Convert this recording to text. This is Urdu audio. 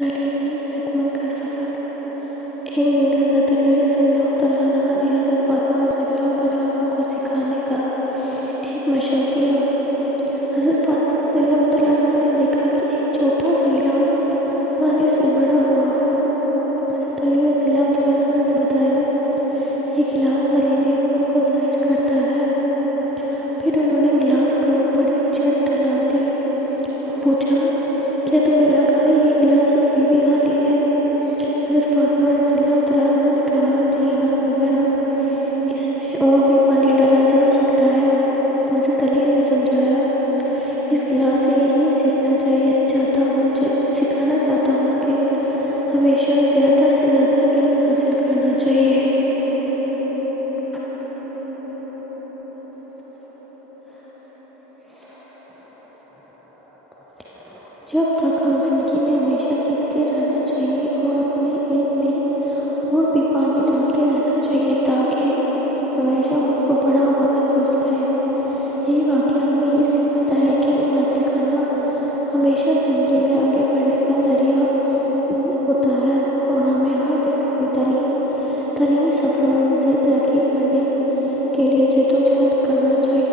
تعلیمی حکمت کا سفر۔ ایک دن حضرت علی رضی اللہ تعالیٰ عنہ نے حضرت فاطمہ رضی اللہ تعالیٰ عنہ کو سکھانے کا ایک مشورہ دیا۔ حضرت فاطمہ رضی اللہ تعالیٰ عنہ نے دیکھا کہ ایک چھوٹا سا گلاس پانی سے بھرا ہوا ہے۔ حضرت علی رضی اللہ تعالیٰ عنہ نے بتایا، یہ گلاس تعلیمی حکمت کو ظاہر کرتا ہے۔ پھر انہوں نے گلاس کو بڑی جھٹ ڈلا دی اور پوچھا، کیا تمہیں لگا ہے یہ گلاس ابھی بھی خالی ہے؟ حضرت فاطمہ رضی اللہ تعالیٰ عنہ نے کہا، جی ہاں، مگر اب اس میں اور بھی پانی ڈالا جا سکتا ہے۔ حضرت علی نے سمجھایا، اس گلاس سے یہی سکھانا چاہتا ہوں کہ ہمیشہ زیادہ سے زیادہ علم حاصل کرنا چاہیے۔ جب تک ہم زندگی میں ہمیشہ سیکھتے رہنا چاہیے اور اپنے علم میں اور بھی پانی ڈالتے رہنا چاہیے تاکہ ہمیشہ خود کو بڑا ہوا محسوس کریں۔ یہ واقعہ ہمیں یہ سکھاتا ہے کہ علم حاصل کرنا ہمیشہ زندگی میں آگے بڑھنے کا ذریعہ ہوتا ہے اور ہمیں ہر دن اپنی تعلیمی سفر میں مزید ترقی کرنے کے لیے جدوجہد کرنا چاہیے۔